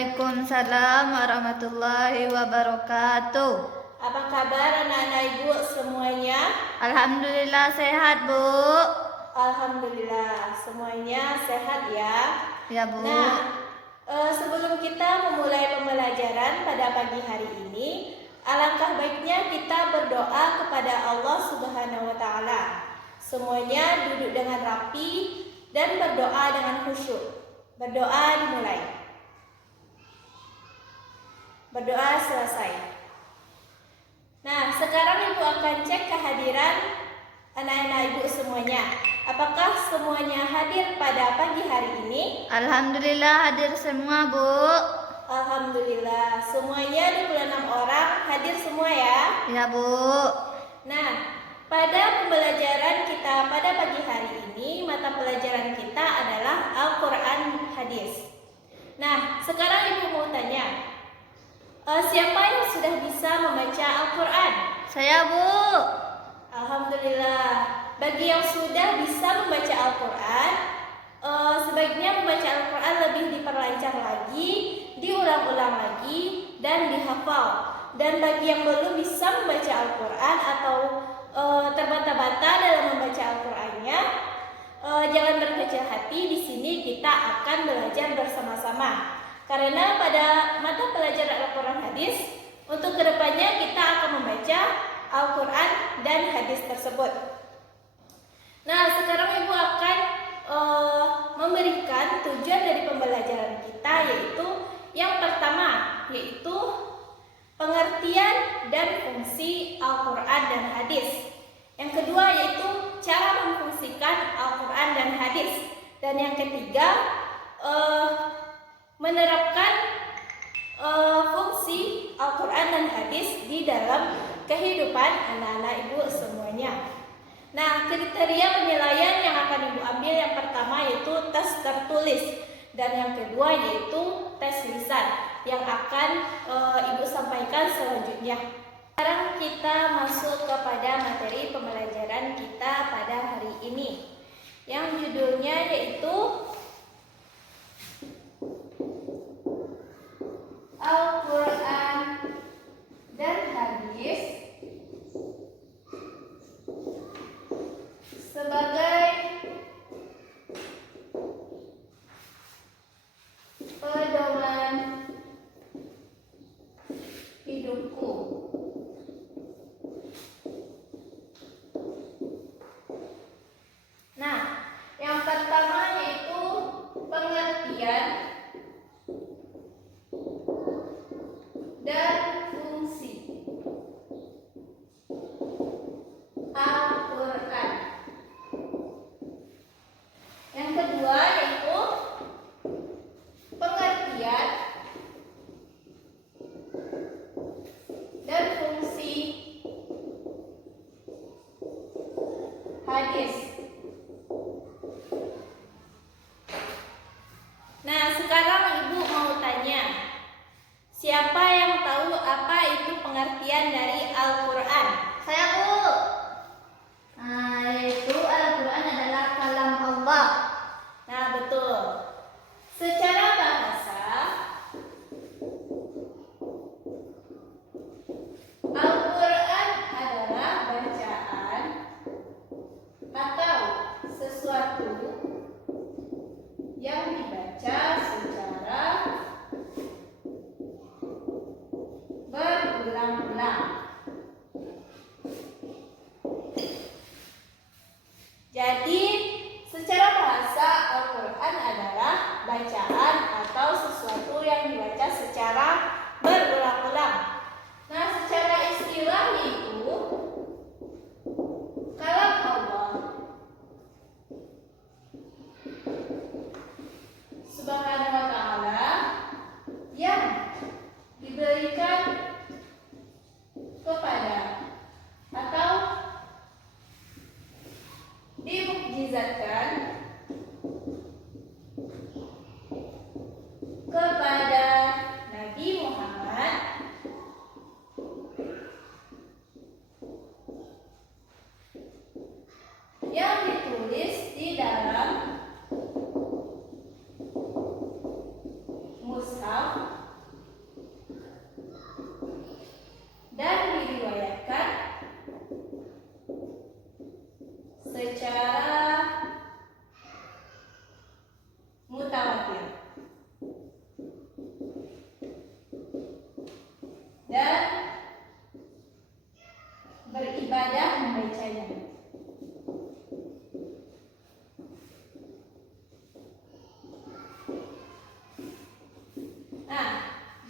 Waalaikumsalam warahmatullahi wabarakatuh. Apa kabar anak-anak ibu semuanya? Alhamdulillah sehat, Bu. Alhamdulillah semuanya sehat ya. Ya, Bu. Nah, sebelum kita memulai pembelajaran pada pagi hari ini, alangkah baiknya kita berdoa kepada Allah Subhanahu wa Ta'ala. Semuanya duduk dengan rapi dan berdoa dengan khusyuk. Berdoa dimulai. Berdoa selesai. Nah, sekarang ibu akan cek kehadiran anak-anak ibu semuanya. Apakah semuanya hadir pada pagi hari ini? Alhamdulillah hadir semua, Bu. Alhamdulillah, semuanya 26 orang hadir semua ya? Ya, Bu. Nah, pada pembelajaran kita pada pagi hari ini, mata pelajaran kita adalah Al-Quran Hadis. Nah, sekarang ibu mau tanya, siapa yang sudah bisa membaca Al-Quran? Saya, Bu. Alhamdulillah. Bagi yang sudah bisa membaca Al-Quran, sebaiknya membaca Al-Quran lebih diperlancar lagi, diulang-ulang lagi, dan dihafal. Dan bagi yang belum bisa membaca Al-Quran atau terbata-bata dalam membaca Al-Qurannya, jangan berkecil hati. Di sini kita akan belajar bersama-sama. Karena pada mata pelajaran Al-Quran Hadis, untuk kedepannya kita akan membaca Al-Quran dan hadis tersebut. Nah, sekarang ibu akan memberikan tujuan dari pembelajaran kita, yaitu yang pertama, yaitu pengertian dan fungsi Al-Quran dan hadis. Yang kedua yaitu cara memfungsikan Al-Quran dan hadis. Dan yang ketiga, menerapkan fungsi Al-Quran dan hadis di dalam kehidupan anak-anak ibu semuanya. Nah, kriteria penilaian yang akan ibu ambil yang pertama yaitu tes tertulis, dan yang kedua yaitu tes lisan yang akan ibu sampaikan selanjutnya. Sekarang kita masuk kepada materi pembelajaran kita pada hari ini, yang judulnya yaitu Al-Quran dan hadis sebagai pedoman hidupku. Nah, yang pertama yaitu pengertian dan fungsi Al-Quran. Yang kedua yaitu pengertian dan fungsi hadis. Nah, sekarang ibu mau tanya, siapa yang tahu apa itu pengertian dari Al-Quran? Saya, Bu. Nah, yaitu Al-Quran adalah kalam Allah. Nah, betul. Secara bahasa, Al-Quran adalah bacaan atau sesuatu yang dibaca secara berulang-ulang. Jadi, secara bahasa Al-Quran adalah bacaan atau sesuatu yang dibaca secara berulang-ulang. Nah, secara istilah itu kalam Allah.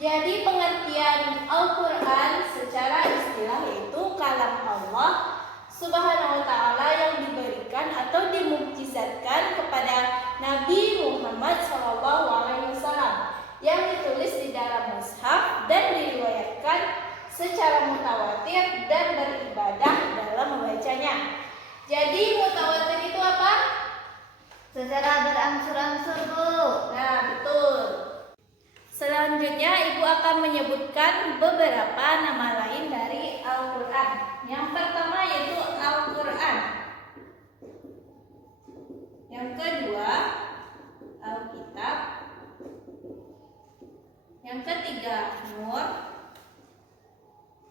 Jadi pengertian Al-Quran secara istilah yaitu kalam Allah Subhanahu wa ta'ala yang diberikan atau dimukjizatkan kepada Nabi Muhammad SAW yang ditulis di dalam mushaf dan diriwayatkan secara mutawatir dan beribadah dalam membacanya. Jadi mutawatir itu apa? Secara berangsur-angsur, Bu. Nah, betul. Selanjutnya Ibu akan menyebutkan beberapa nama lain dari Al-Quran. Yang pertama yaitu Al-Quran. Yang kedua Alkitab. Yang ketiga Nur.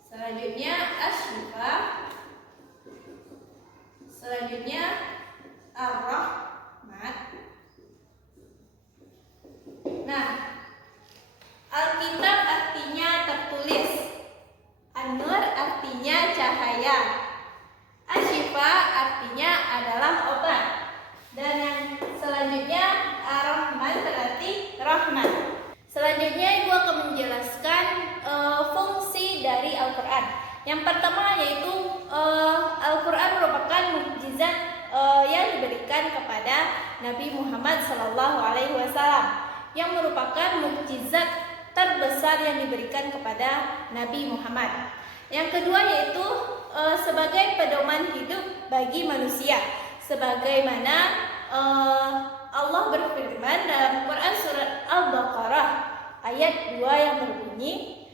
Selanjutnya Asy-Syifa. Selanjutnya Ar-Rahmat. Nah, Alkitab artinya tertulis. An-Nur artinya cahaya. Asy-Syifa artinya adalah obat. Dan yang selanjutnya Ar-Rahman berarti rahmat. Selanjutnya Ibu akan menjelaskan fungsi dari Al-Quran. Yang pertama yaitu Al-Quran merupakan mukjizat yang diberikan kepada Nabi Muhammad SAW, yang merupakan mukjizat terbesar yang diberikan kepada Nabi Muhammad. Yang kedua yaitu sebagai pedoman hidup bagi manusia, sebagaimana Allah berfirman dalam Quran surat Al-Baqarah ayat 2 yang berbunyi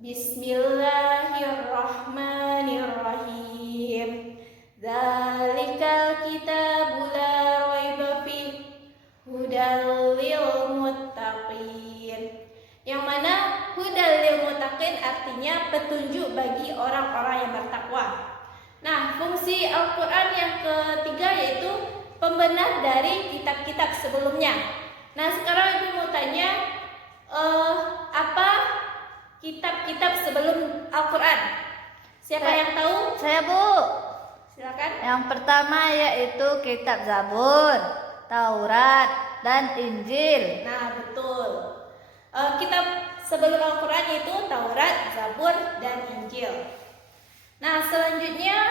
Bismillahirrahmanirrahim. Dzalikal kitabu la raiba fih hudal lil muttaqin. Yang mana hudal lil muttaqin artinya petunjuk bagi orang-orang yang bertakwa. Nah, fungsi Al-Quran yang ketiga yaitu pembenar dari kitab-kitab sebelumnya. Nah, sekarang Ibu mau tanya apa kitab-kitab sebelum Al-Quran? Siapa yang tahu? Saya, Bu. Silakan. Yang pertama yaitu kitab Zabur, Taurat, dan Injil. Nah, betul. Kitab sebelum Al-Quran yaitu Taurat, Zabur, dan Injil. Nah, selanjutnya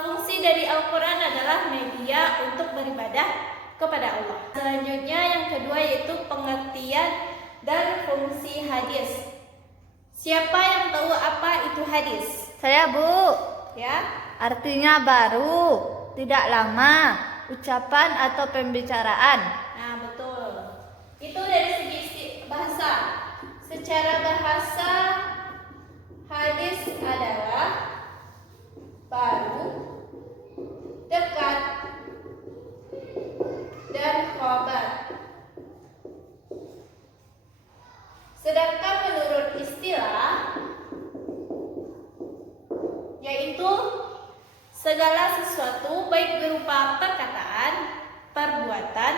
fungsi dari Al-Quran adalah media untuk beribadah kepada Allah. Selanjutnya yang kedua yaitu pengertian dan fungsi hadis. Siapa yang tahu apa itu hadis? Saya, Bu. Ya. Artinya baru, tidak lama, ucapan atau pembicaraan. Nah, betul. Itu dari segi bahasa. Secara bahasa, hadis adalah baru, dekat, dan khabar. Sedangkan menurut istilah, yaitu segala sesuatu baik berupa perkataan, perbuatan,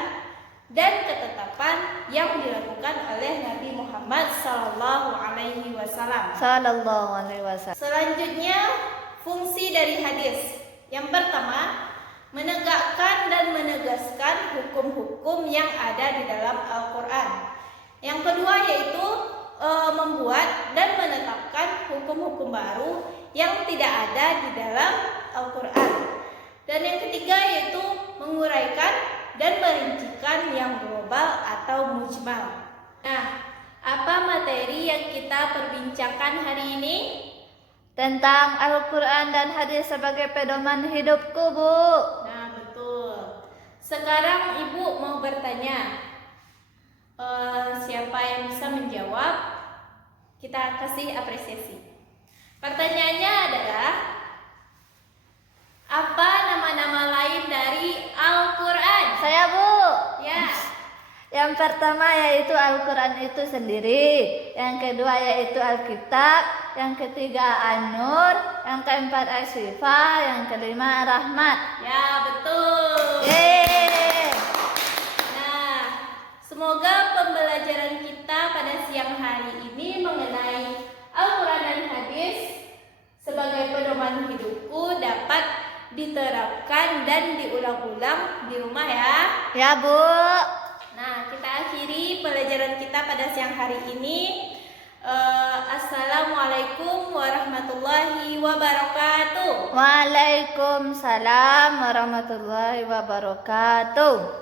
dan ketetapan yang dilakukan oleh Nabi Muhammad SAW. Selanjutnya fungsi dari hadis. Yang pertama, menegakkan dan menegaskan hukum-hukum yang ada di dalam Al-Quran. Yang kedua yaitu membuat dan menetapkan hukum-hukum baru yang tidak ada di dalam Al-Quran. Dan yang ketiga yaitu menguraikan dan merincikan yang global atau mujmal. Nah, apa materi yang kita perbincangkan hari ini? Tentang Al-Quran dan hadis sebagai pedoman hidupku, Bu. Nah, betul. Sekarang Ibu mau bertanya. Siapa yang bisa menjawab? Kita kasih apresiasi. Pertanyaannya adalah, apa nama-nama lain dari Al-Quran? Saya, Bu. Ya. Yang pertama yaitu Al-Quran itu sendiri. Yang kedua yaitu Alkitab. Yang ketiga An-Nur. Yang keempat Asy-Syifa. Yang kelima Rahmat. Ya, betul. Yeay. Nah, semoga pembelajaran kita pada siang hari ini mengenai Al-Quran dan hadis sebagai pedoman hidupku dapat diterapkan dan diulang-ulang di rumah ya. Ya, Bu. Nah, kita akhiri pelajaran kita pada siang hari ini. Assalamualaikum warahmatullahi wabarakatuh. Waalaikumsalam warahmatullahi wabarakatuh.